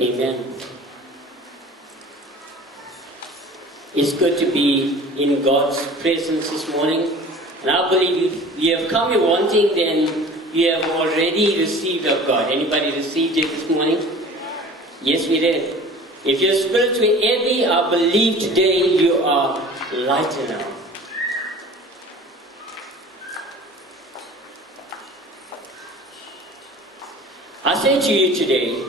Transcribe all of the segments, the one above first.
Amen. It's good to be in God's presence this morning. And I believe if you have come here wanting, then you have already received of God. Anybody received it this morning? Yes, we did. If your spirits were heavy, I believe today you are lighter now. I say to you today,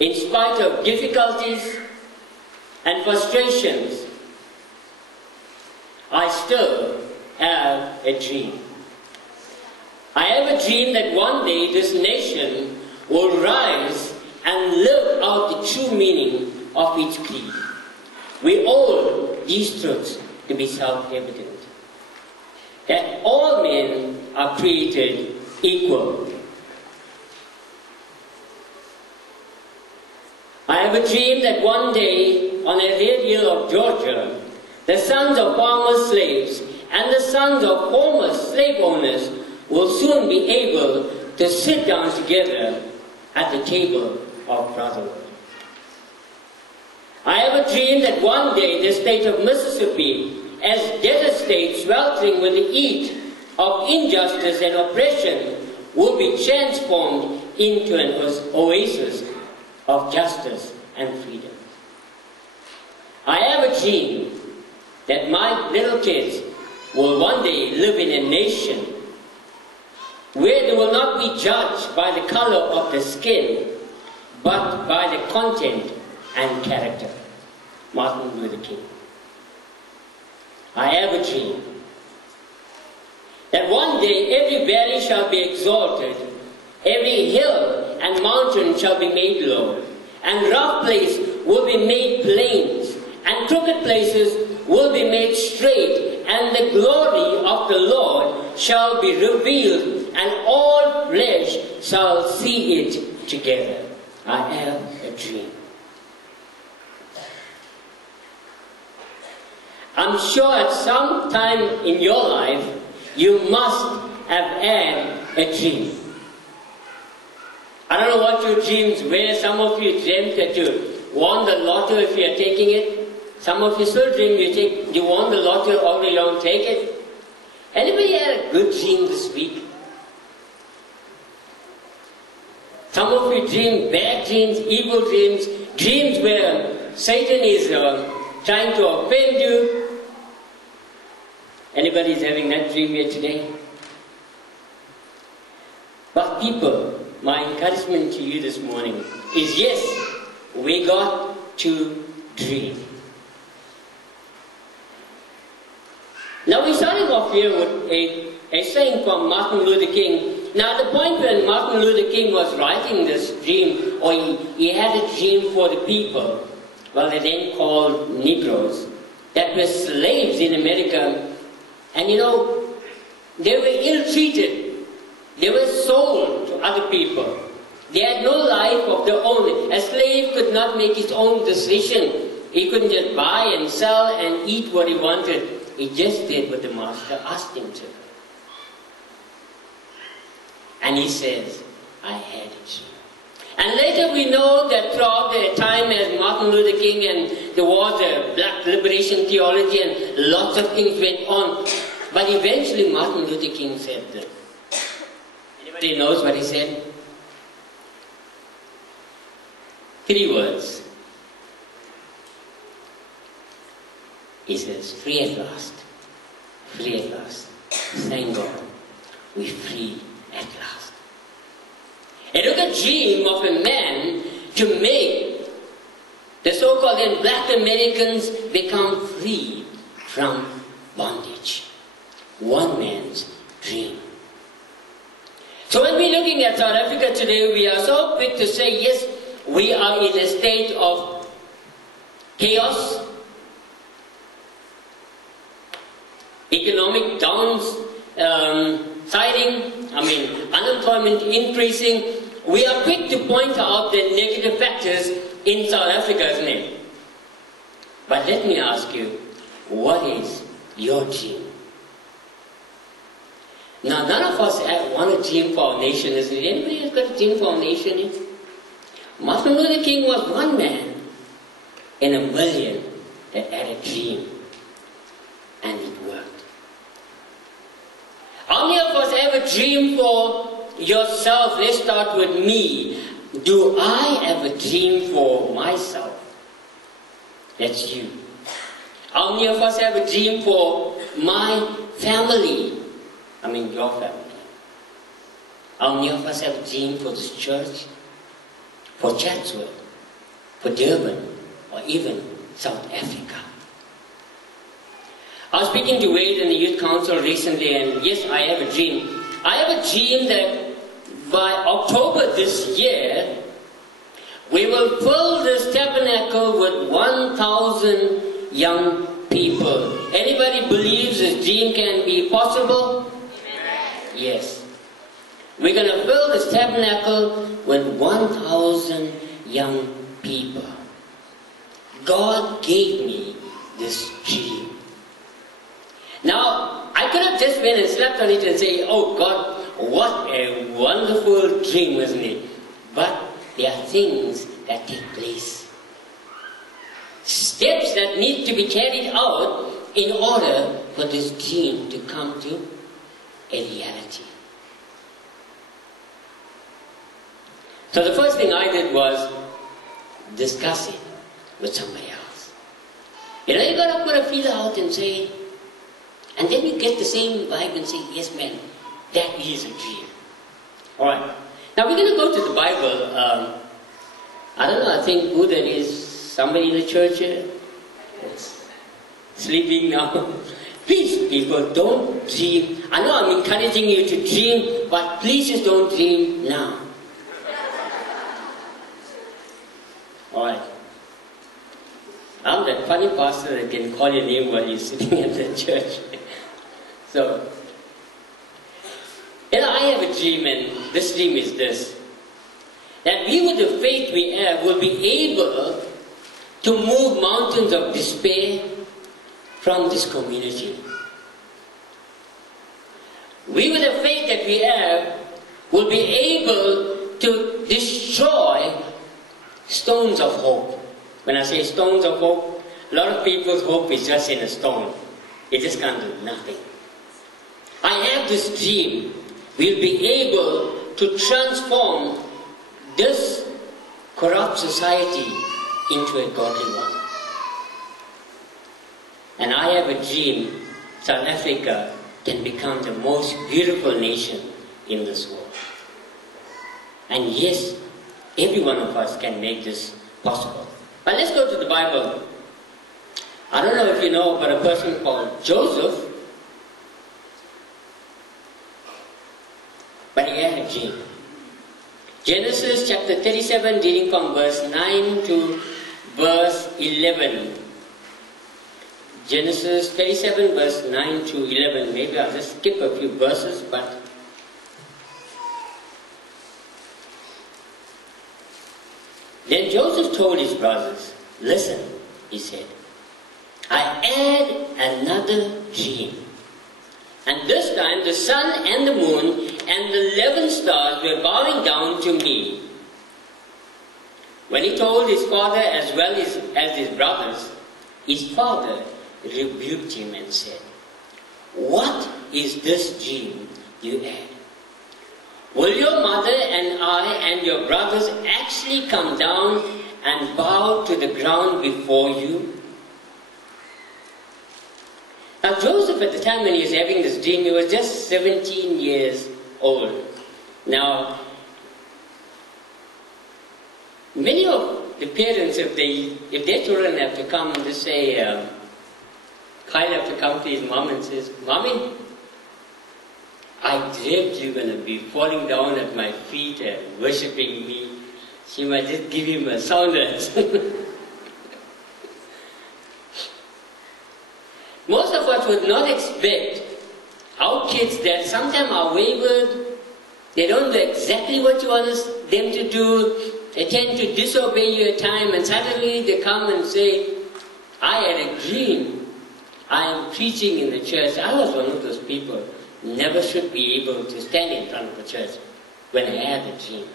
in spite of difficulties and frustrations, I still have a dream. I have a dream that one day this nation will rise and live out the true meaning of its creed. We hold these truths to be self-evident, that all men are created equal. I have a dream that one day on a red hill of Georgia, the sons of former slaves and the sons of former slave owners will soon be able to sit down together at the table of brotherhood. I have a dream that one day the state of Mississippi, as desert state sweltering with the heat of injustice and oppression, will be transformed into an oasis of justice and freedom. I have a dream that my little kids will one day live in a nation where they will not be judged by the color of the skin, but by the content and character. Martin Luther King. I have a dream that one day every valley shall be exalted, every hill and mountain shall be made low, and rough places will be made plains, and crooked places will be made straight, and the glory of the Lord shall be revealed, and all flesh shall see it together. I have a dream. I'm sure at some time in your life you must have had a dream. I don't know what your dreams were. Some of you dreamt that you won the lotto if you are taking it. Some of you still dream you won the lotto, although you don't take it. Anybody had a good dream this week? Some of you dream bad dreams, evil dreams, dreams where Satan is trying to offend you. Anybody's having that dream here today? But people, my encouragement to you this morning is yes, we got to dream. Now we're starting off here with a saying from Martin Luther King. Now at the point when Martin Luther King was writing this dream, or he had a dream for the people, well, they then called Negroes, that were slaves in America. And you know, they were ill-treated. They were sold to other people. They had no life of their own. A slave could not make his own decision. He couldn't just buy and sell and eat what he wanted. He just did what the master asked him to. And he says, I had a dream. And later we know that throughout the time as Martin Luther King and there was a black liberation theology and lots of things went on. But eventually Martin Luther King said that. Anybody knows what he said? 3 words. He says, free at last. Free at last. Thank God. We're free at last. It took a dream of a man to make the so-called black Americans become free from bondage. One man's dream. So when we're looking at South Africa today, we are so quick to say, yes, we are in a state of chaos, economic downsizing, unemployment increasing. We are quick to point out the negative factors in South Africa, isn't it? But let me ask you, what is your dream? Now, none of us want a dream for our nation, isn't it? Anybody has got a dream for our nation? Martin Luther King was one man in a million that had a dream, and it worked. How many of us have a dream for yourself? Let's start with me. Do I have a dream for myself? That's you. How many of us have a dream for my family? I mean your family. How many of us have a dream for this church? For Chatsworth? For Durban? Or even South Africa? I was speaking to Wade in the Youth Council recently, and yes, I have a dream. I have a dream that by October this year, we will fill this tabernacle with 1,000 young people. Anybody believes this dream can be possible? Yes. We're going to fill this tabernacle with 1,000 young people. God gave me this dream. Now, I could have just went and slept on it and say, oh God, what a wonderful dream, wasn't it? But there are things that take place. Steps that need to be carried out in order for this dream to come to a reality. So the first thing I did was discuss it with somebody else. You know, you got to put a feeler out and say, and then you get the same vibe and say, yes man, that is a dream. Alright, now we're going to go to the Bible. I don't know, I think who that is. Somebody in the church here? It's sleeping now. Please, people, don't dream. I know I'm encouraging you to dream, but please just don't dream now. Alright. I'm that funny pastor that can call your name while you're sitting at the church. So, you know, I have a dream, and this dream is this. That we, with the faith we have, will be able to move mountains of despair from this community. We, with the faith that we have, will be able to destroy stones of hope. When I say stones of hope, a lot of people's hope is just in a stone. It just can't do nothing. I have this dream. We'll be able to transform this corrupt society into a godly one. And I have a dream South Africa can become the most beautiful nation in this world. And yes, every one of us can make this possible. But let's go to the Bible. I don't know if you know about a person called Joseph, but he had a dream. Genesis chapter 37, reading from verse 9 to verse 11. Genesis 37, verse 9 to 11. Maybe I'll just skip a few verses, but then Joseph told his brothers, listen, he said, I had another dream. And this time the sun and the moon and the 11 stars were bowing down to me. When he told his father as well as his brothers, his father rebuked him and said, what is this dream you had? Will your mother and I and your brothers actually come down and bow to the ground before you? Now Joseph, at the time when he was having this dream, he was just 17 years old. Now, many of the parents, if their children have to come, just say, Kyle have to come to his mom and says, Mommy, I dreamt you're going to be falling down at my feet and worshipping me. She might just give him a soundness. Most of us would not expect our kids that sometimes are wayward, they don't do exactly what you want them to do, they tend to disobey you at times, and suddenly they come and say, I had a dream, I am preaching in the church. I was one of those people, never should be able to stand in front of the church when I had a dream.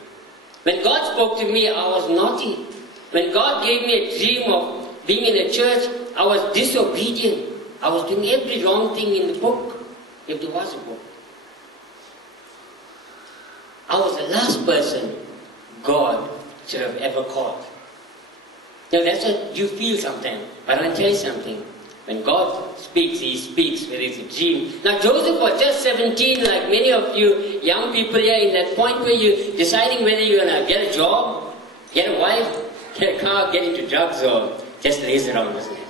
When God spoke to me, I was naughty. When God gave me a dream of being in a church, I was disobedient. I was doing every wrong thing in the book, if there was a book. I was the last person God should have ever called. Now that's what you feel sometimes. But I want to tell you something. When God speaks, He speaks whether it's a dream. Now Joseph was just 17, like many of you young people here, in that point where you're deciding whether you're going to get a job, get a wife, get a car, get into drugs, or just laze around, isn't it?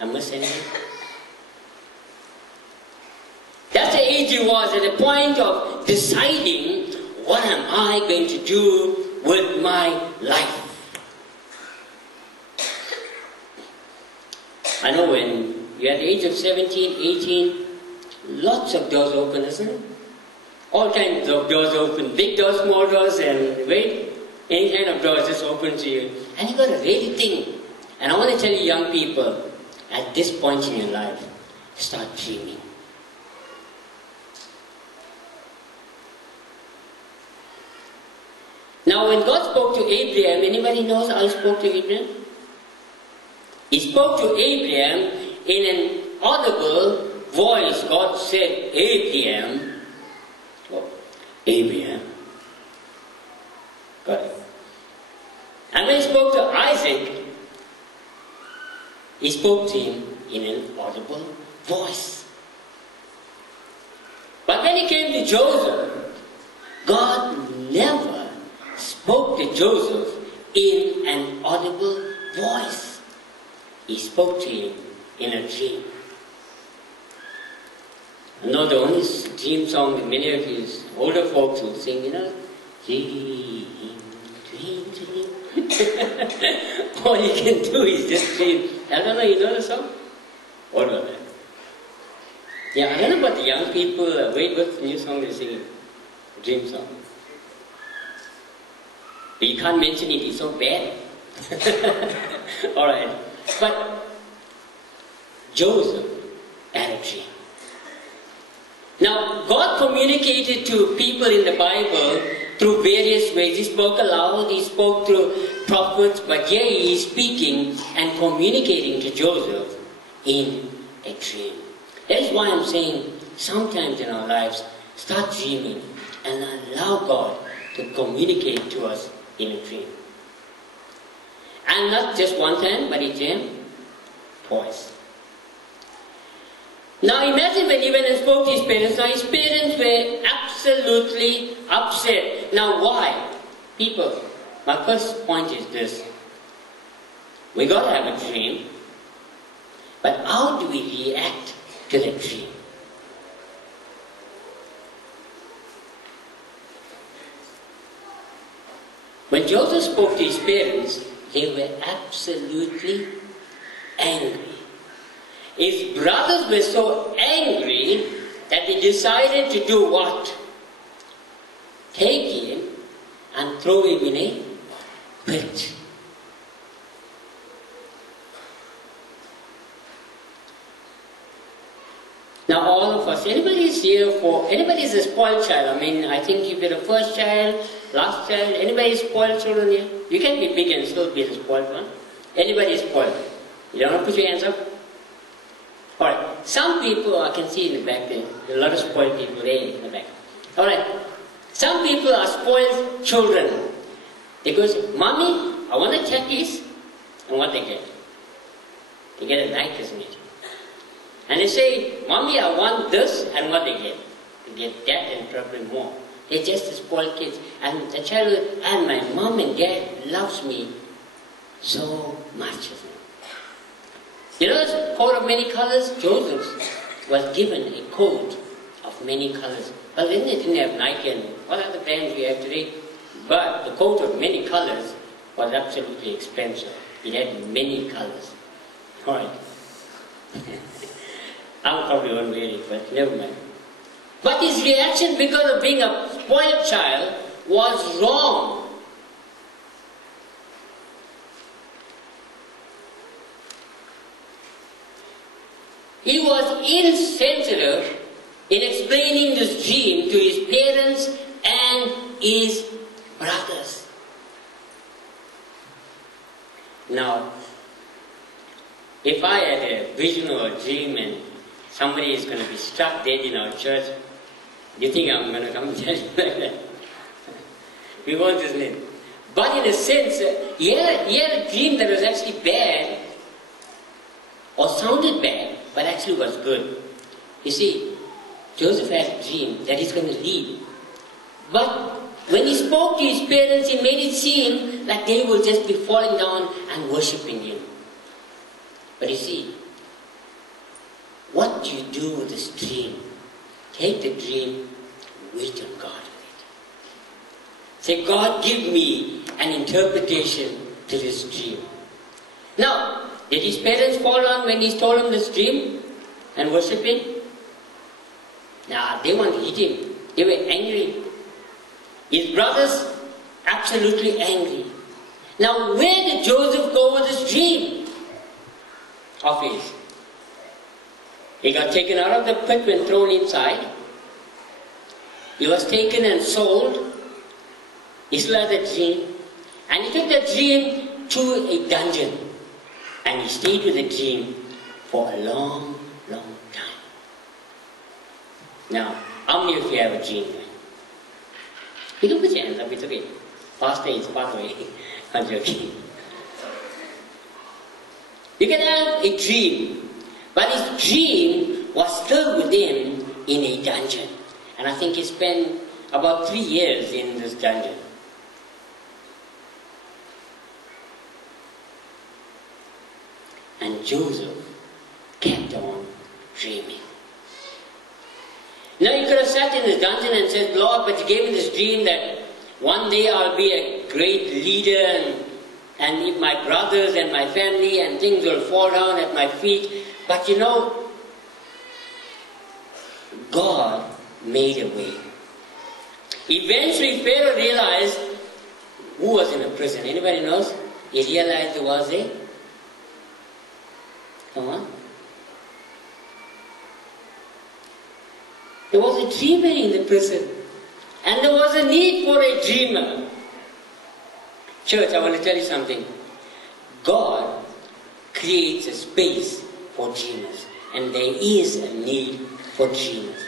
I must say that. That's the age he was, at the point of deciding, what am I going to do with my life? I know when you're at the age of 17, 18, lots of doors open, isn't it? All kinds of doors open, big doors, small doors, and wait, any kind of doors just open to you. And you've got to really think. And I want to tell you young people, at this point in your life, start dreaming. Now when God spoke to Abraham, anybody knows how He spoke to Abraham? He spoke to Abraham in an audible voice. God said, Abraham. Oh, Abraham. Got it. And when He spoke to Isaac, He spoke to him in an audible voice. But when He came to Joseph, God never spoke to Joseph in an audible voice. He spoke to him in a dream. I know the only dream song that many of you older folks will sing, you know, dream, dream, dream. All you can do is just dream. I don't know, you know the song? What about that? Yeah, I don't know about the young people. Wait, what's the new song they're singing? Dream song. But you can't mention it, it's so bad. Alright. But Joseph had a dream. Now, God communicated to people in the Bible through various ways. He spoke aloud, He spoke through prophets, but here He is speaking and communicating to Joseph in a dream. That is why I'm saying, sometimes in our lives, start dreaming and allow God to communicate to us in a dream. And not just one time, but again, twice. Now imagine when he went and spoke to his parents. Now his parents were absolutely upset. Now why? People, my first point is this. We got to have a dream, but how do we react to the dream? When Joseph spoke to his parents, they were absolutely angry. His brothers were so angry that they decided to do what? Take him and throw him in a pit. Now all of us, anybody is a spoiled child. I mean, I think if you're the first child, last child, anybody is spoiled children here? You can be big and still be the spoiled one. Anybody is spoiled. You don't want to put your hands up? Alright, some people, I can see in the back there, a lot of spoiled people there in the back. Alright, some people are spoiled children. They go, Mommy, I want a candies. And what they get? They get a knife, isn't it? And they say, Mommy, I want this, and what they get? They get that and probably more. They're just the spoiled kids. And the child, and my mom and dad loves me so much. You know this coat of many colors? Joseph was given a coat of many colors. Well, then they didn't have Nike and what other brands we have today. But the coat of many colors was absolutely expensive. It had many colors. Alright. I probably won't wear it, but never mind. But his reaction, because of being a spoiled child, was wrong. He was insensitive in explaining this dream to his parents and his brothers. Now, if I had a vision or a dream and somebody is going to be struck dead in our church, do you think I'm going to come and tell you like that? We won't, isn't it? But in a sense, he had a dream that was actually bad, or sounded bad, but actually was good. You see, Joseph had a dream that he's going to lead. But when he spoke to his parents, he made it seem like they will just be falling down and worshipping him. But you see, what do you do with this dream? Take the dream, wait on God with it. Say, God, give me an interpretation to this dream. Now, did his parents fall down when he told them this dream and worship him? Nah, they wanted to hit him. They were angry. His brothers, absolutely angry. Now, where did Joseph go with this dream of his? He got taken out of the pit and thrown inside. He was taken and sold. He still had the dream. And he took the dream to a dungeon. And he stayed with the dream for a long, long time. Now, how many of you have a dream? You can put your hands up, it's okay. Pastor is far away. I'm joking. You can have a dream, but his dream was still with him in a dungeon. And I think he spent about 3 years in this dungeon. And Joseph kept on dreaming. Now you could have sat in this dungeon and said, Lord, but you gave me this dream that one day I'll be a great leader and my brothers and my family and things will fall down at my feet. But you know, God made a way. Eventually Pharaoh realized who was in a prison. Anybody knows? He realized who was there. Come on. There was a dreamer in the prison. And there was a need for a dreamer. Church, I want to tell you something. God creates a space for dreamers. And there is a need for dreamers.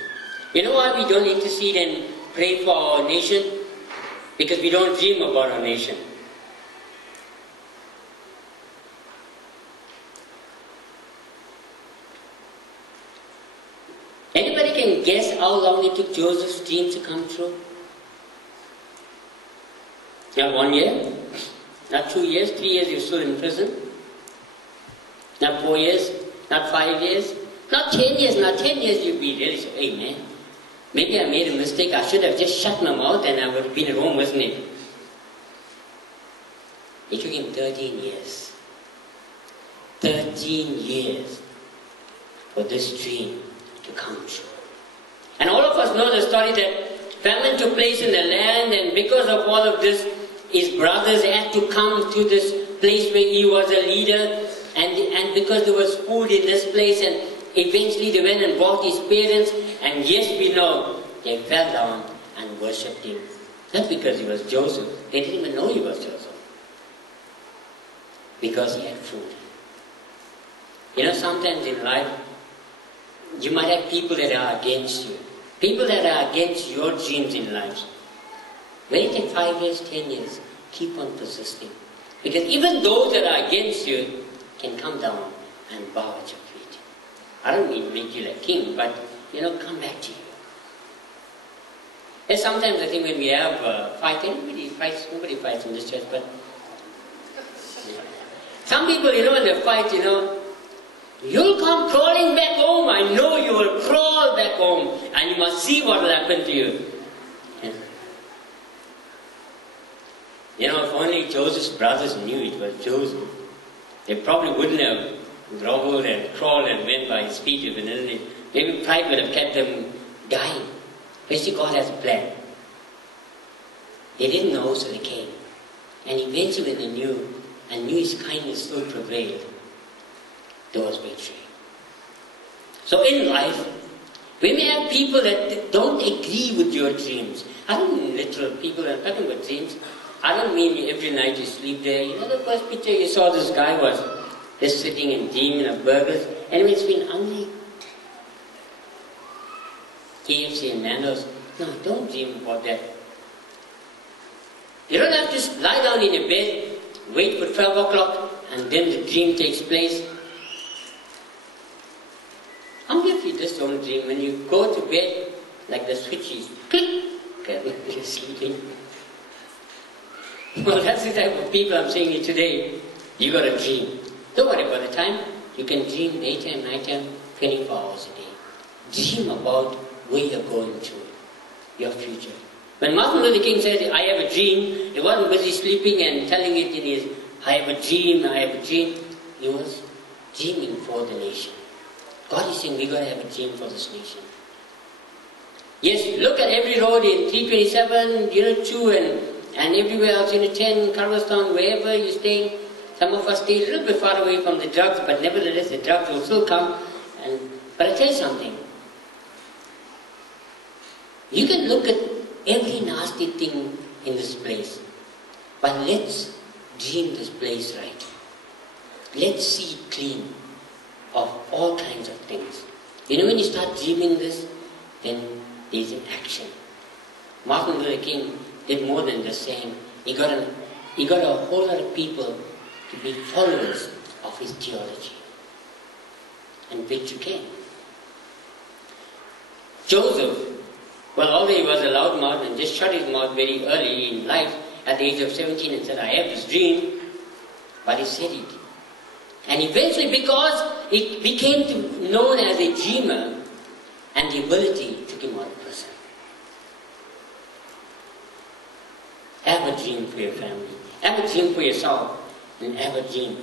You know why we don't intercede and pray for our nation? Because we don't dream about our nation. Anybody can guess how long it took Joseph's dream to come true? Not 1 year, not 2 years, 3 years you're still in prison. Not 4 years, not 5 years, not 10 years, not 10 years you'd be really so, hey man, maybe I made a mistake, I should have just shut my mouth and I would have been at home, wasn't it? It took him 13 years. 13 years for this dream to come true. And all of us know the story that famine took place in the land, and because of all of this, his brothers had to come to this place where he was a leader, and because there was food in this place, and eventually they went and brought his parents, and yes, we know, they fell down and worshipped him. Not because he was Joseph, they didn't even know he was Joseph. Because he had food. You know, sometimes in life, you might have people that are against you. People that are against your dreams in life. Wait in 5 years, 10 years. Keep on persisting. Because even those that are against you can come down and bow at your feet. I don't mean make you like king, but, you know, come back to you. And sometimes I think when we have a fight, nobody fights in this church, but some people, you know, when they fight, you know, you'll come crawling back home. I know you will crawl back home. And you must see what will happen to you. You know, if only Joseph's brothers knew it was Joseph, they probably wouldn't have groveled and crawled and went by his feet even. Maybe pride would have kept them dying. But you see, God has a plan. They didn't know, so they came. And eventually when they knew, and knew his kindness still prevailed, there was victory. So in life, We may have people that don't agree with your dreams. I don't mean literal people, I'm talking about dreams. I don't mean every night you sleep there. You know the first picture you saw, this guy was just sitting and dreaming of burgers. Anyway, it's been hungry. KFC and Nando's. No, don't dream about that. You don't have to lie down in your bed, wait for 12 o'clock, and then the dream takes place. How many of you just don't dream? When you go to bed, like the switch is click, you're sleeping. Well, that's the type of people I'm saying to you today. You got a dream. Don't worry about the time. You can dream daytime, nighttime, 24 hours a day. Dream about where you're going to, your future. When Martin Luther King said, I have a dream, he wasn't busy sleeping and telling it in his, I have a dream, I have a dream. He was dreaming for the nation. God is saying, we've got to have a dream for this nation. Yes, look at every road in 327, 2 and everywhere else, 10, Carverstown, wherever you're staying. Some of us stay a little bit far away from the drugs, but nevertheless the drugs will still come. But I tell you something. You can look at every nasty thing in this place, but let's dream this place right. Let's see it clean of all kinds of things. You know, when you start dreaming this, then there's an action. Martin Luther King did more than just saying. He got a whole lot of people to be followers of his theology. And which you can. Joseph, well, although he was a loud mouth and just shut his mouth very early in life, at the age of 17, and said, I have this dream, but he said it. And eventually, because it became known as a dreamer, and the ability took him out of prison. Have a dream for your family. Have a dream for yourself. And have a dream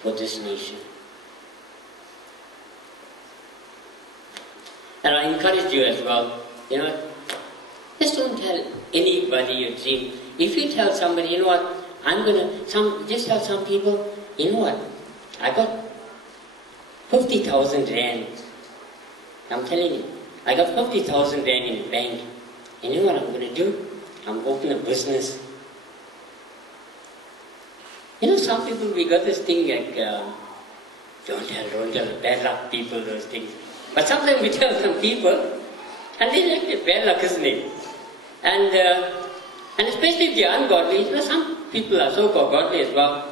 for this nation. And I encourage you as well, just don't tell anybody your dream. If you tell somebody, just tell some people, I got 50,000 rand. I'm telling you, I got 50,000 rand in the bank. And you know what I'm going to do? I'm opening a business. Some people, we got this thing like, don't tell bad luck people those things. But sometimes we tell some people, and they like the bad luck, isn't it? And especially if they're ungodly, some people are so-called godly as well,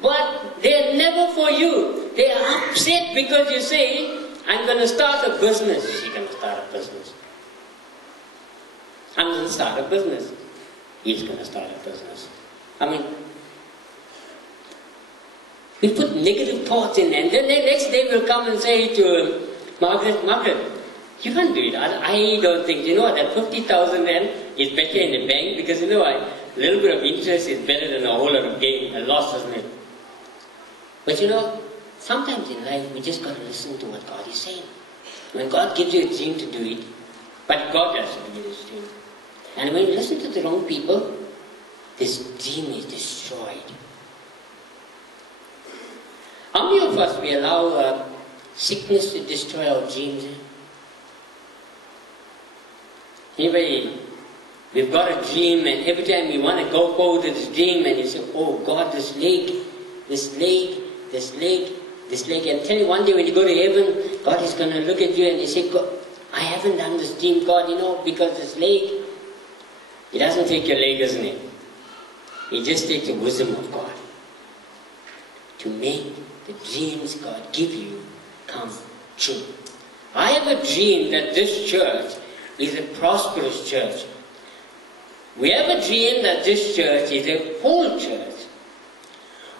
but they're never for you. They're upset because you say, I'm going to start a business. She's going to start a business. I'm going to start a business. He's going to start a business. We put negative thoughts in, and then the next day we'll come and say to Margaret, you can't do it. I don't think, that 50,000 rand is better in the bank because, a little bit of interest is better than a whole lot of gain, a loss, isn't it? But sometimes in life we just got to listen to what God is saying. When God gives you a dream to do it, but God does give you this dream. And when you listen to the wrong people, this dream is destroyed. How many of us we allow sickness to destroy our dreams? Anybody, we've got a dream, and every time we want to go forward to this dream, and you say, oh God, this leg. And tell you one day when you go to heaven, God is going to look at you and he say, God, I haven't done this dream, God, because this leg. He doesn't take your leg, doesn't it? He just takes the wisdom of God to make the dreams God give you come true. I have a dream that this church is a prosperous church. We have a dream that this church is a whole church.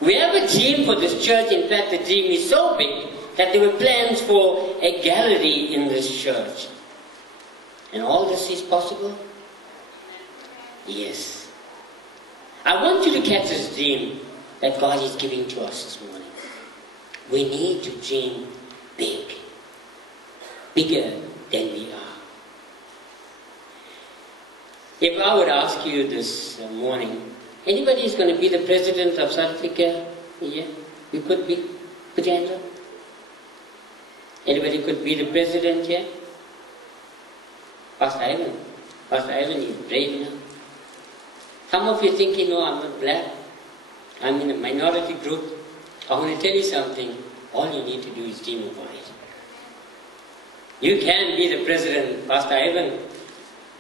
We have a dream for this church. In fact, the dream is so big that there were plans for a gallery in this church. And all this is possible? Yes. I want you to catch this dream that God is giving to us this morning. We need to dream big. Bigger than we are. If I would ask you this morning, anybody is going to be the president of South Africa? Yeah, you could be. Put your hand up. Anybody could be the president here? Pastor Ivan is brave enough. Some of you thinking, no, I'm not black. I'm in a minority group. I want to tell you something. All you need to do is dream about it. You can be the president, Pastor Ivan.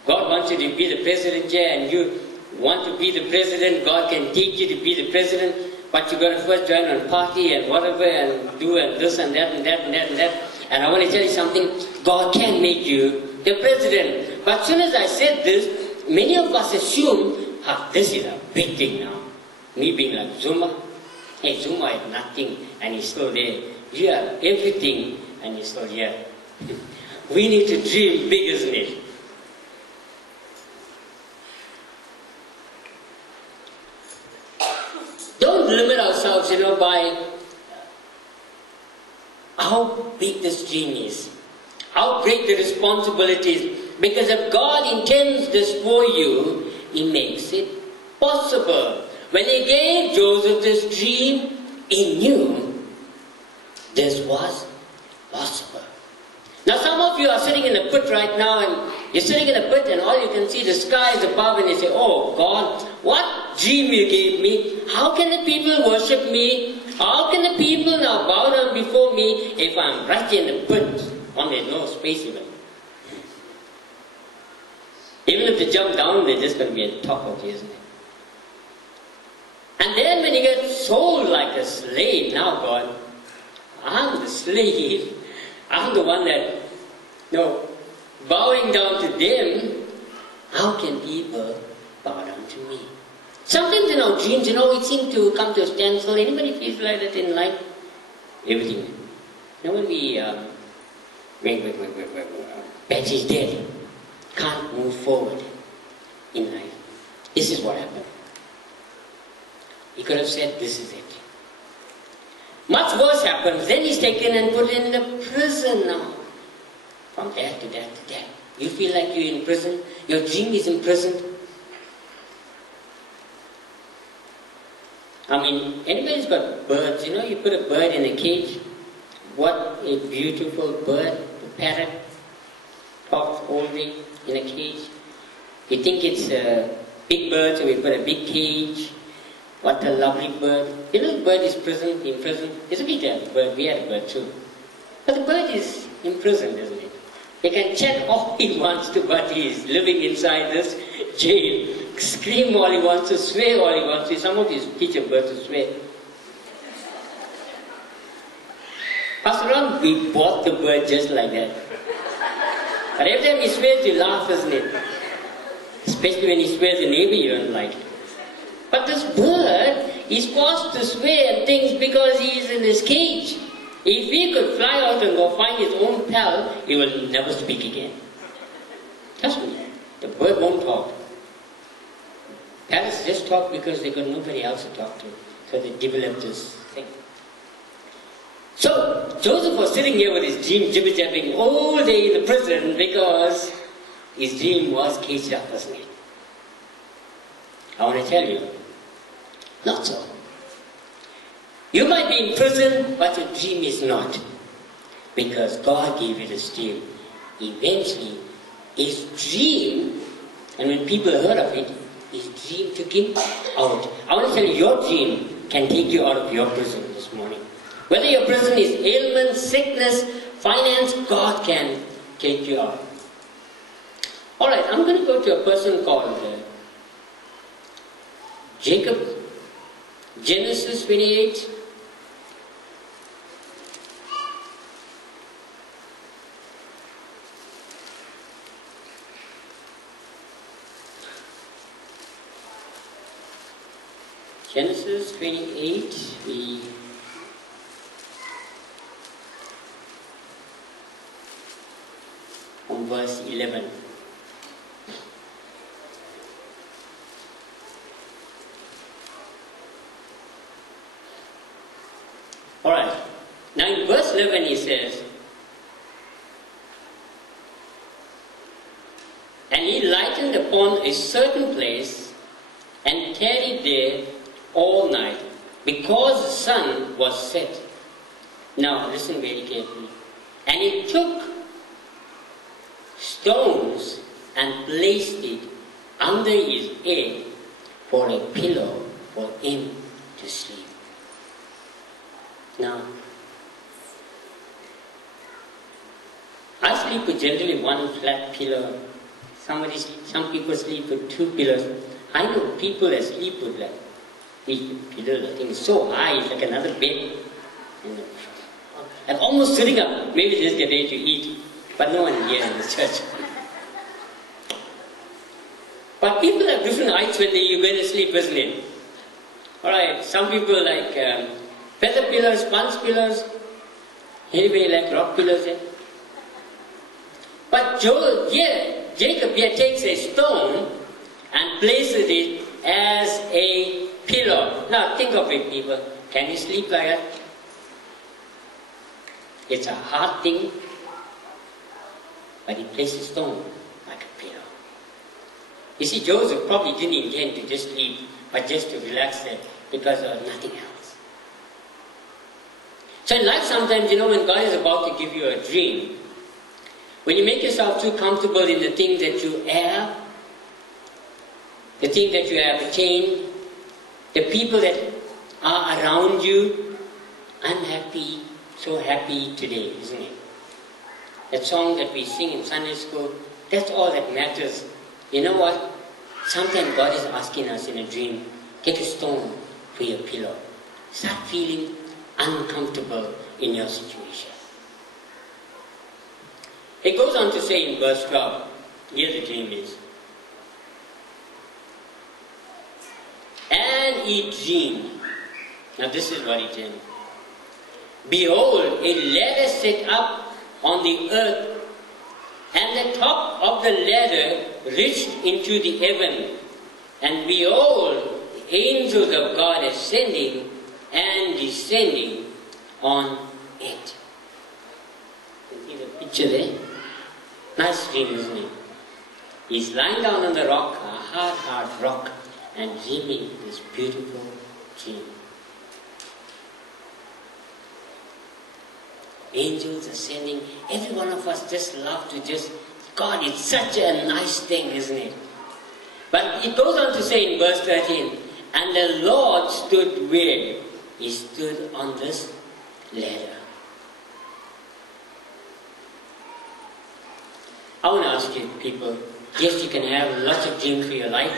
God wants you to be the president here, and you want to be the president. God can take you to be the president, but you've got to first join on party and whatever, and do and this and that and that and that and that. And I want to tell you something. God can make you the president. But as soon as I said this, many of us assume, this is a big thing now. Me being like Zuma. Hey, Zuma is nothing, and he's still there. You are everything, and you're still here. We need to dream big, isn't it? Don't limit ourselves, by how big this dream is, how great the responsibility is. Because if God intends this for you, He makes it possible. When He gave Joseph this dream, He knew this was possible. Now some of you are sitting in a pit right now, and you're sitting in a pit and all you can see the skies above, and you say, oh God, what dream you gave me? How can the people worship me? How can the people now bow down before me if I'm right in the pit and there's no space even? Even if they jump down, they're just going to be on top of you, isn't it? And then when you get sold like a slave, now God, I'm the slave. I'm the one that, bowing down to them. How can people bow down to me? Sometimes in our dreams, it seems to come to a standstill. Anybody feels like that in life? Everything. When Betty's dead, can't move forward in life. This is what happened. He could have said, this is it. Much worse happens. Then he's taken and put in the prison now. From that to that to that. You feel like you're in prison. Your dream is imprisoned. Anybody's got birds. You put a bird in a cage. What a beautiful bird. A parrot. Talks all day in a cage. You think it's a big bird, so we put a big cage. What a lovely bird. The bird is in prison. It's a big bird. We had a bird too. But the bird is imprisoned, isn't it? He can chat all he wants to, but he is living inside this jail. Scream all he wants to, swear all he wants to. Some of these teach a bird to swear. Pastor Ron, we bought the bird just like that. But every time he swears, you laugh, isn't it? Especially when he swears a neighbor you don't like. But this bird is forced to swear and things because he is in his cage. If he could fly out and go find his own pal, he will never speak again. Trust me, the bird won't talk. Parrots just talk because they got nobody else to talk to. So they developed this thing. So Joseph was sitting here with his dream jibber-jabbering all day in the prison because his dream was caged up, wasn't it? I want to tell you, not so. You might be in prison, but your dream is not. Because God gave you this dream. Eventually, his dream, and when people heard of it, his dream took him out. I want to tell you, your dream can take you out of your prison this morning. Whether your prison is ailment, sickness, finance, God can take you out. Alright, I'm going to go to a person called Jacob. Genesis 28. Genesis 28, on verse 11. Alright, now in verse 11 he says, and he lightened upon a certain place and tarried there all night, because the sun was set. Now listen very carefully. And he took stones and placed it under his head for a pillow for him to sleep. Now, I sleep with generally one flat pillow. Some people sleep with two pillows. I know people that sleep with like these pillows. I think it's so high, it's like another bed. Like almost sitting up. Maybe they just get ready to eat, but no one here in the church. But people have different heights when you're going to sleep, isn't it? Alright, some people like feather pillows, sponge pillows. Anybody like rock pillows here? But Jacob here takes a stone and places it as a pillow. Now think of it, people. Can you sleep like that? It's a hard thing, but he placed a stone like a pillow. You see, Joseph probably didn't intend to just sleep, but just to relax there because of nothing else. So in life sometimes, when God is about to give you a dream, when you make yourself too comfortable in the things that you have, the things that you have attained, the people that are around you, I'm happy, so happy today, isn't it? That song that we sing in Sunday school, that's all that matters. You know what? Sometimes God is asking us in a dream, take a stone for your pillow. Start feeling uncomfortable in your situation. It goes on to say in verse 12, here the dream is. And he dreamed. Now this is what he dreamed. Behold, a ladder set up on the earth, and the top of the ladder reached into the heaven. And behold, the angels of God ascending and descending on it. You see the picture there? Nice dream, isn't it? He's lying down on the rock, a hard rock, and dreaming this beautiful dream. Angels ascending. Every one of us just love to God, it's such a nice thing, isn't it? But it goes on to say in verse 13, and the Lord stood where? He stood on this ladder. I want to ask you people, yes, you can have lots of dreams for your life,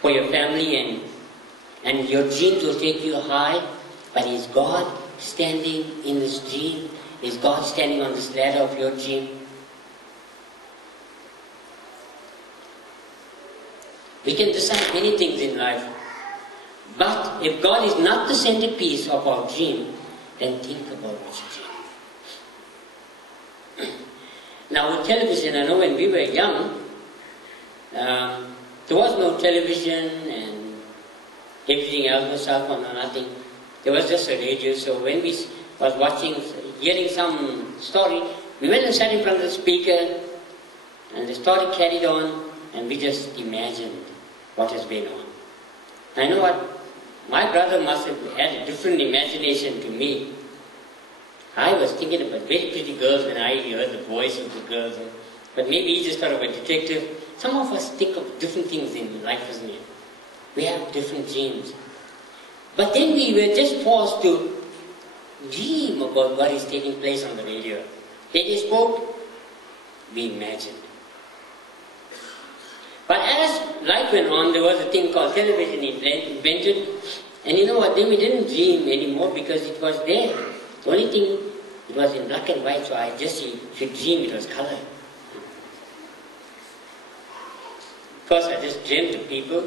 for your family, and your dreams will take you high, but is God standing in this dream? Is God standing on this ladder of your dream? We can decide many things in life, but if God is not the centerpiece of our dream, then think about which dream. Now with television, I know when we were young, there was no television and everything else, no cell phone or nothing. There was just a radio, so when we was hearing some story, we went and sat in front of the speaker, and the story carried on, and we just imagined what has been on. I know what, my brother must have had a different imagination to me. I was thinking about very pretty girls when I heard the voice of the girls, but maybe he just thought of a detective. Some of us think of different things in life, isn't it? We have different dreams. But then we were just forced to dream about what is taking place on the radio. They spoke, we imagined. But as life went on, there was a thing called television invented, and you know what, then we didn't dream anymore because it was there. The only thing, it was in black and white, so I just, if you dream, it was color. First I just dreamt of people,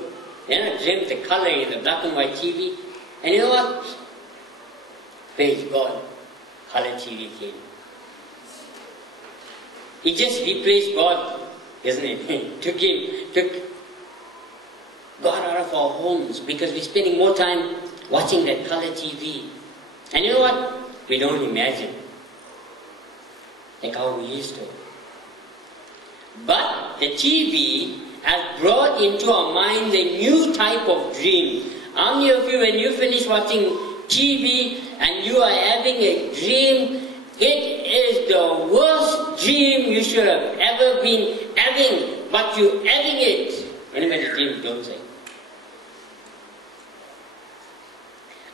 then I dreamt the color in the black and white TV, and you know what? Praise God, color TV came. It just replaced God, isn't it? took God out of our homes because we're spending more time watching that color TV. And you know what? We don't imagine like how we used to. But the TV has brought into our minds a new type of dream. How many of you, when you finish watching TV and you are having a dream, it is the worst dream you should have ever been having. but you're having it. Anybody dream, don't say.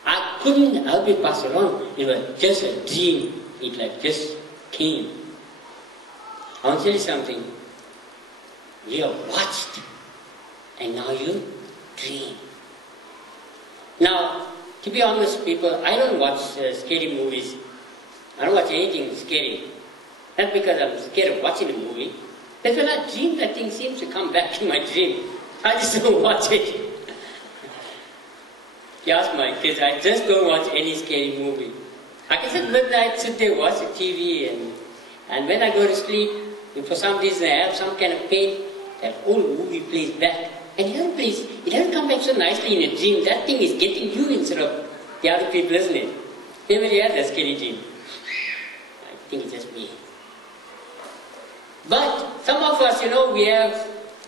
I couldn't help it pass along. It was just a dream. It like just came. I want to tell you something. You have watched, and now you dream. Now, to be honest, people, I don't watch scary movies. I don't watch anything scary. Not because I'm scared of watching a movie. But when I dream, that thing seems to come back in my dream. I just don't watch it. You ask my kids, I just don't watch any scary movie. I can sit midnight, sit there, watch the TV, and when I go to sleep, if for some reason I have some kind of pain, that old movie plays back. And it doesn't come back so nicely in a dream. That thing is getting you instead of the other people, isn't it? Anybody had that scary dream? I think it's just me. But some of us, we have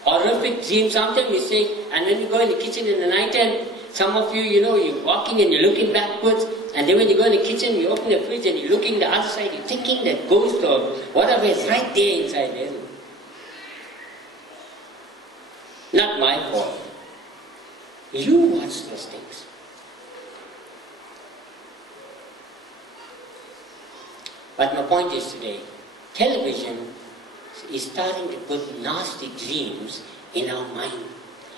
horrific dreams. Sometimes we say, and when you go in the kitchen in the night time, some of you, you're walking and you're looking backwards, and then when you go in the kitchen, you open the fridge and you're looking the other side, you're thinking that ghost or whatever is right there inside, isn't it? Not my fault. You watch those things. But my point is today, television is starting to put nasty dreams in our mind.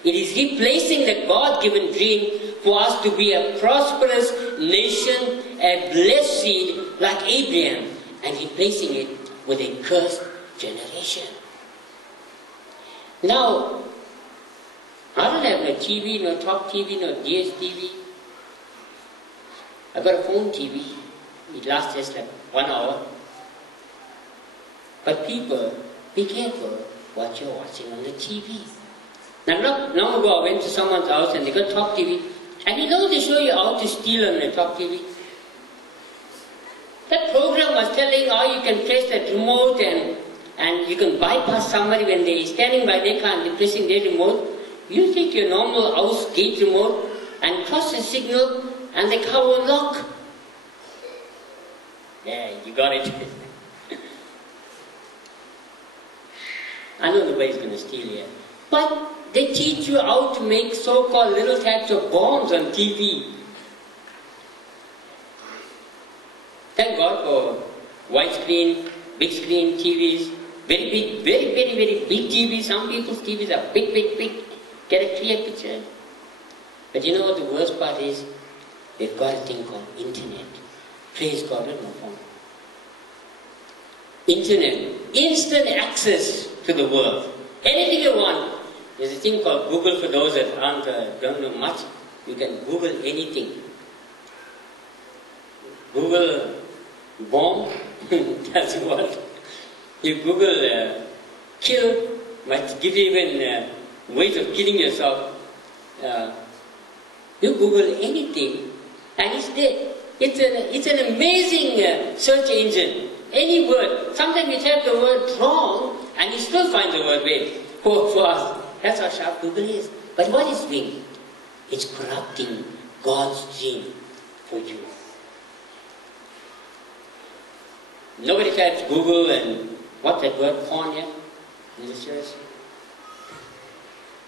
It is replacing the God-given dream for us to be a prosperous nation, a blessed seed like Abraham, and replacing it with a cursed generation. Now, I don't have no TV, no Talk TV, no DSTV. I've got a phone TV. It lasts just like 1 hour. But people, be careful what you're watching on the TV. Now, not long ago, I went to someone's house and they got Talk TV. And they show you how to steal on the Talk TV. That program was telling how you can press that remote and you can bypass somebody when they're standing by their car and they're pressing their remote. You take your normal house gate remote and cross the signal and the car will lock. Yeah, you got it. I know nobody's going to steal here. But they teach you how to make so-called little types of bombs on TV. Thank God for widescreen, big screen TVs, very big, very, very, very big TVs. Some people's TVs are big, big, big. Get a clear picture. But you know what the worst part is? They've got a thing called internet. Praise God, with my phone. Internet. Instant access to the world. Anything you want. There's a thing called Google for those that don't know much. You can Google anything. Google bomb. That's what. You Google kill. Might give you even ways of killing yourself. You Google anything and it's there. It's an amazing search engine. Any word. Sometimes you type the word wrong and you still find the word right for us. That's how sharp Google is. But what it's doing? It's corrupting God's dream for you. Nobody types Google and what's that word? Porn here? In the church?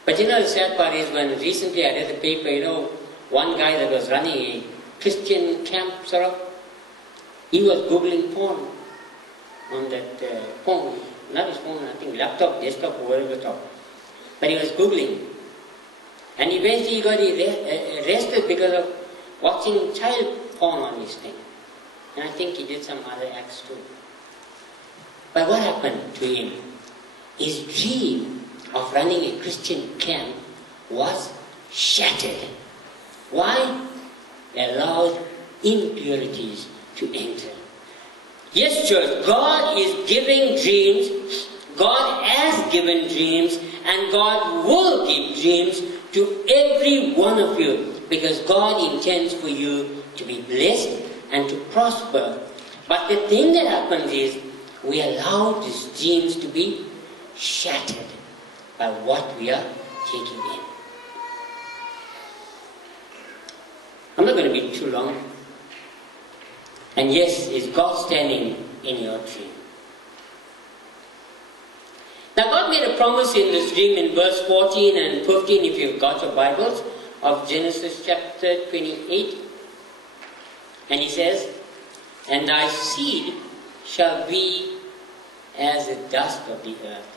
But the sad part is when recently I read the paper, one guy that was running a Christian camp, sort of, he was Googling porn on that phone. Not his phone, I think laptop, desktop, or whatever top. But he was Googling. And eventually he got arrested because of watching child porn on his thing. And I think he did some other acts too. But what happened to him? His dream of running a Christian camp was shattered. Why? They allowed impurities to enter. Yes, church, God is giving dreams. God has given dreams, and God will give dreams to every one of you, because God intends for you to be blessed and to prosper. But the thing that happens is, we allow these dreams to be shattered by what we are taking in. I'm not going to be too long. And yes, is God standing in your dream? Now God God made a promise in this dream in verse 14 and 15, if you've got your Bibles, of Genesis chapter 28. And he says, "And thy seed shall be as the dust of the earth,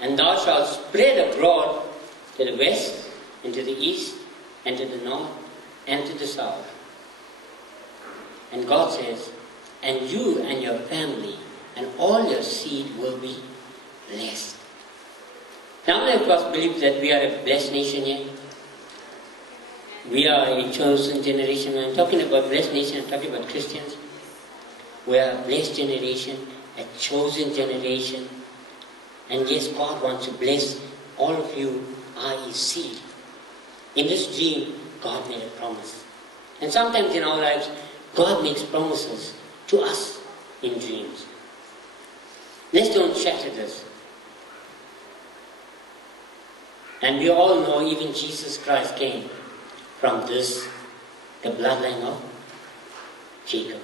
and thou shalt spread abroad to the west, and to the east, and to the north, and to the south." And God says, "And you and your family and all your seed will be blessed." Now, many of us believe that we are a blessed nation here. We are a chosen generation. When I'm talking about blessed nation, I'm talking about Christians. We are a blessed generation, a chosen generation. And yes, God wants to bless all of you are His seed. In this dream, God made a promise. And sometimes in our lives, God makes promises to us in dreams. Let's don't shatter this. And we all know even Jesus Christ came from this, the bloodline of Jacob,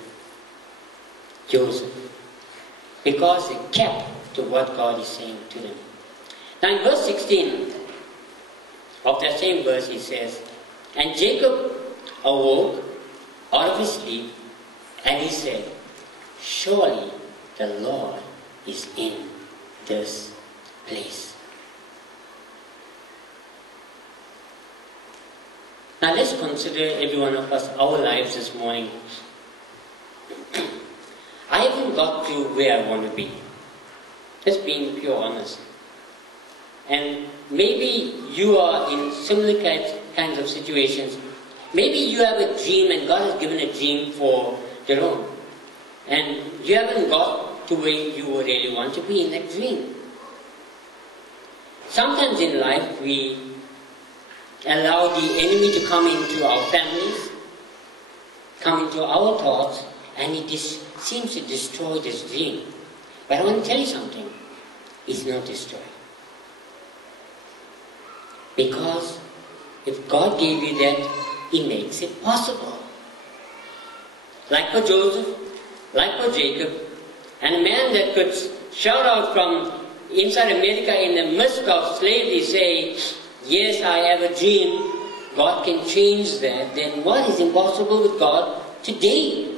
Joseph, because they kept to what God is saying to them. Now in verse 16 of that same verse, he says, "And Jacob awoke out of his sleep, and he said, Surely the Lord is in this place." Now let's consider, every one of us, our lives this morning. I haven't got to where I want to be. Just being pure honest. And maybe you are in similar kinds of situations. Maybe you have a dream and God has given a dream for Jerome. And you haven't got to where you really want to be in that dream. Sometimes in life we allow the enemy to come into our families, come into our thoughts, and it seems to destroy this dream. But I want to tell you something. It's not destroyed. Because if God gave you that, He makes it possible. Like for Joseph, like for Jacob, and a man that could shout out from inside America in the midst of slavery, say, "Yes, I have a dream," God can change that. Then what is impossible with God today?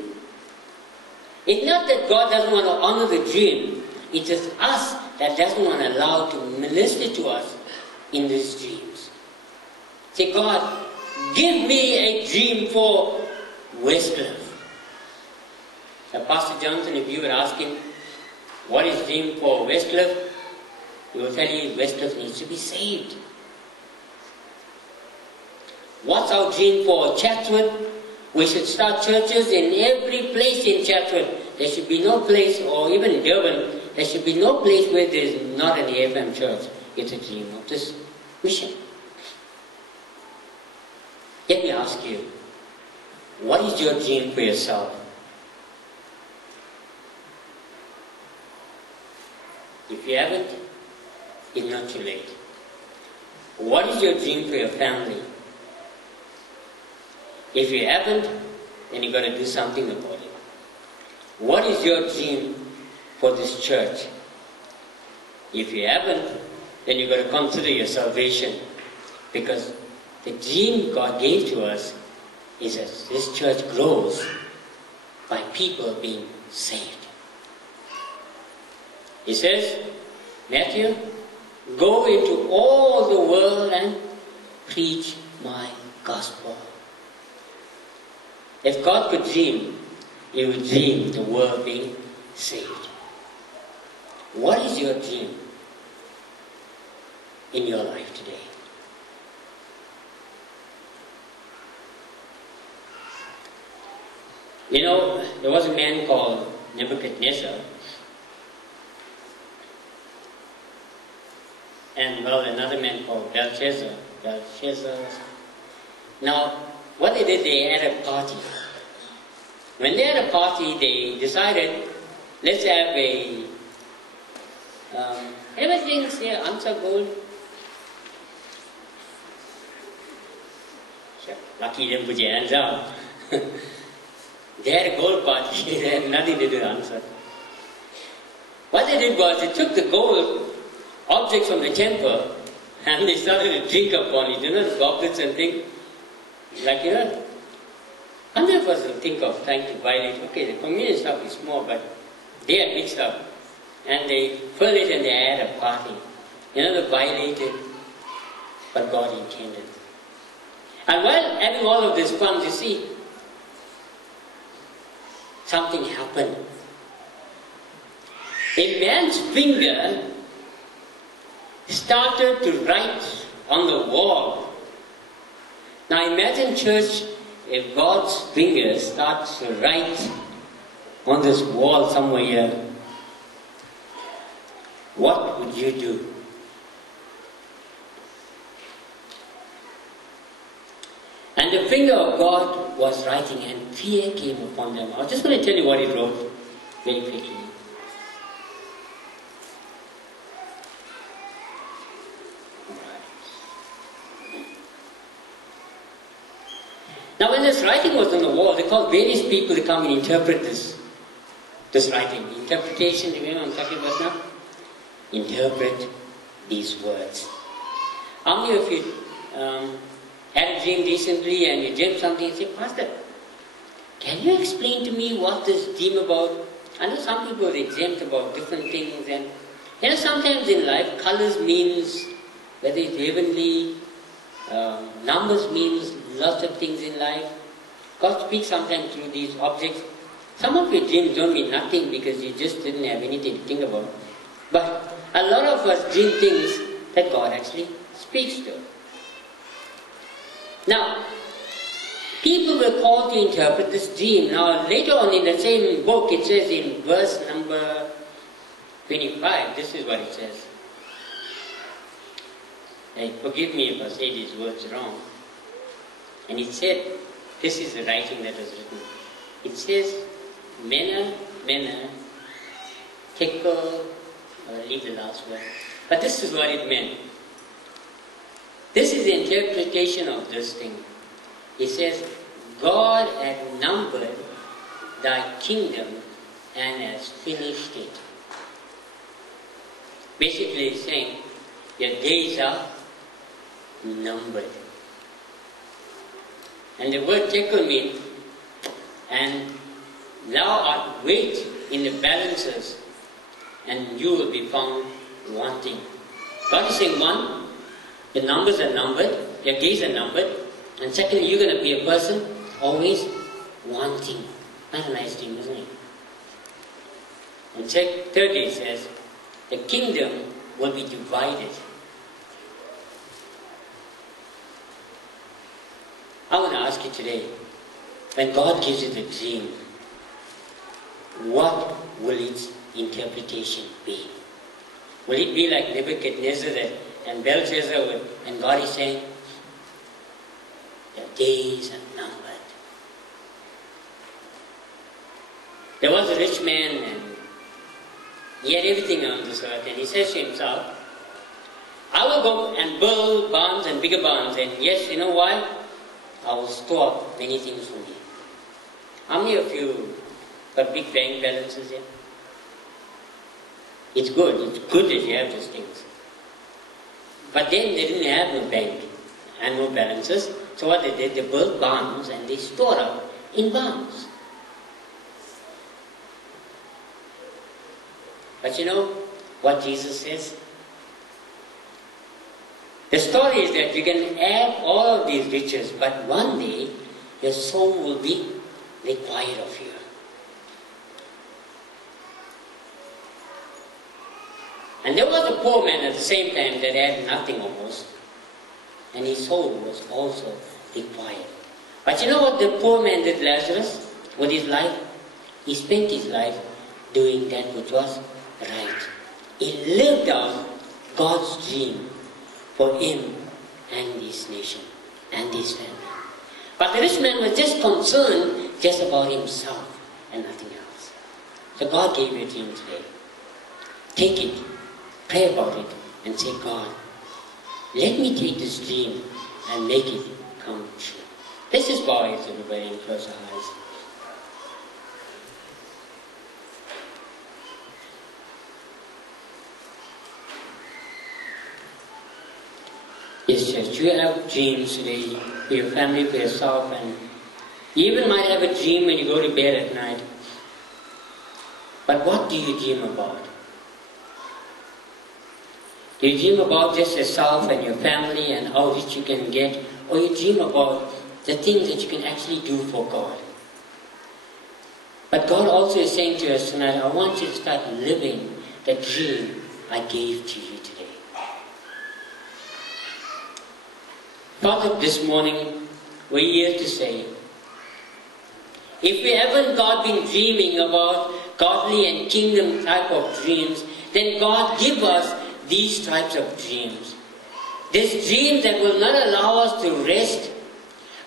It's not that God doesn't want to honor the dream. It's just us that doesn't want to allow to minister to us in these dreams. Say, "God, give me a dream for Westcliff." Pastor Johnson, if you would ask him, what is dream for Westcliff? He will tell you Westcliff needs to be saved. What's our dream for Chatswood? We should start churches in every place in Chatswood. There should be no place, or even in Durban, there should be no place where there is not an AFM church. It's a dream of this mission. Let me ask you, what is your dream for yourself? If you haven't, it's not too late. What is your dream for your family? If you haven't, then you've got to do something about it. What is your dream for this church? If you haven't, then you've got to consider your salvation. Because the dream God gave to us is that this church grows by people being saved. He says, Matthew, "Go into all the world and preach my gospel." If God could dream, He would dream the world being saved. What is your dream in your life today? You know, there was a man called Nebuchadnezzar, and another man called Belshazzar. Now, what they did, they had a party. When they had a party, they decided, let's have a, everything's here, answer gold. Lucky them put your hands up. They had a gold party, they had nothing to do with answer. What they did was, they took the gold objects from the temple, and they started to drink upon it, the goblets and things. Like, none of us will think of trying to violate. Okay, the communion stuff is small, but they are big stuff. And they fill it and they had a party. They violated what God intended. And while having all of this fun, you see, something happened. A man's finger started to write on the wall. Now imagine, church, if God's finger starts to write on this wall somewhere here, what would you do? And the finger of God was writing, and fear came upon them. I was just going to tell you what he wrote very quickly. Now when this writing was on the wall, they called various people to come and interpret this writing. Interpretation, do you know what I'm talking about now? Interpret these words. How many of you had a dream recently and you dreamt something and said, Pastor, can you explain to me what this dream about? I know some people are exempt about different things, and sometimes in life colors means, whether it's heavenly, numbers means lots of things in life. God speaks sometimes through these objects. Some of your dreams don't mean nothing because you just didn't have anything to think about. But a lot of us dream things that God actually speaks to. Now, people were called to interpret this dream. Now, later on in the same book, it says in verse number 25, this is what it says. And forgive me if I say these words wrong. And it said, this is the writing that was written. It says, Mena, Tekel, I'll leave the last word. But this is what it meant. This is the interpretation of this thing. It says, God had numbered thy kingdom and has finished it. Basically it's saying, your days are numbered. And the word tekel means, and thou art weighed in the balances, and you will be found wanting. God is saying, one, your numbers are numbered, your days are numbered, and secondly, you're going to be a person always wanting. That's a nice thing, isn't it? And thirdly, it says, the kingdom will be divided. I want to ask you today, when God gives you the dream, what will its interpretation be? Will it be like Nebuchadnezzar and Belshazzar, and God is saying, your days are numbered? There was a rich man, and he had everything on this earth, and he says to himself, I will go and build barns and bigger barns, and yes, you know why? I will store up many things for me. How many of you got big bank balances here? It's good that you have those things. But then they didn't have no bank and no balances, so what they did, they built barns and they stored up in barns. But you know what Jesus says? The story is that you can have all of these riches, but one day your soul will be required of you. And there was a poor man at the same time that had nothing almost, and his soul was also required. But you know what the poor man did, Lazarus, with his life? He spent his life doing that which was right. He lived out God's dream for him and his nation and his family. But the rich man was just concerned just about himself and nothing else. So God gave you a dream today. Take it, pray about it, and say, God, let me take this dream and make it come true. Let's just bow our heads, everybody, and close our eyes. Yes, church, you have dreams today for your family, for yourself, and you even might have a dream when you go to bed at night. But what do you dream about? Do you dream about just yourself and your family and how rich you can get? Or you dream about the things that you can actually do for God? But God also is saying to us tonight, I want you to start living the dream I gave to you today. Father, this morning, we're here to say, if we haven't been dreaming about godly and kingdom type of dreams, then God give us these types of dreams. These dreams that will not allow us to rest,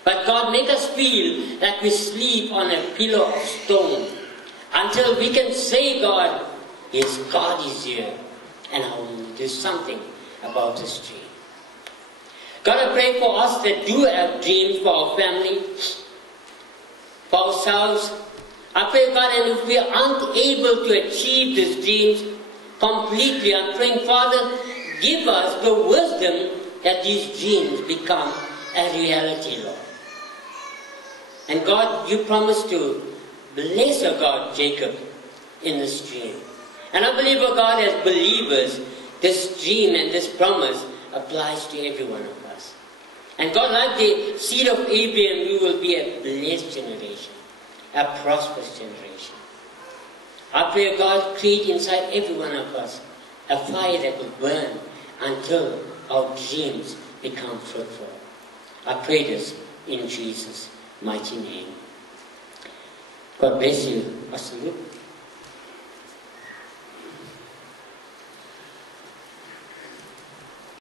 but God make us feel like we sleep on a pillow of stone until we can say, God, yes, God is here, and I will do something about this dream. God, I pray for us that do have dreams for our family, for ourselves. I pray, God, and if we aren't able to achieve these dreams completely, I'm praying, Father, give us the wisdom that these dreams become a reality, Lord. And God, you promised to bless, oh God, Jacob in this dream. And I believe, oh God, as believers, this dream and this promise applies to every one of us. And God, like the seed of Abraham, we will be a blessed generation, a prosperous generation. I pray, God, create inside every one of us a fire that will burn until our dreams become fruitful. I pray this in Jesus' mighty name. God bless you, Pastor Luke.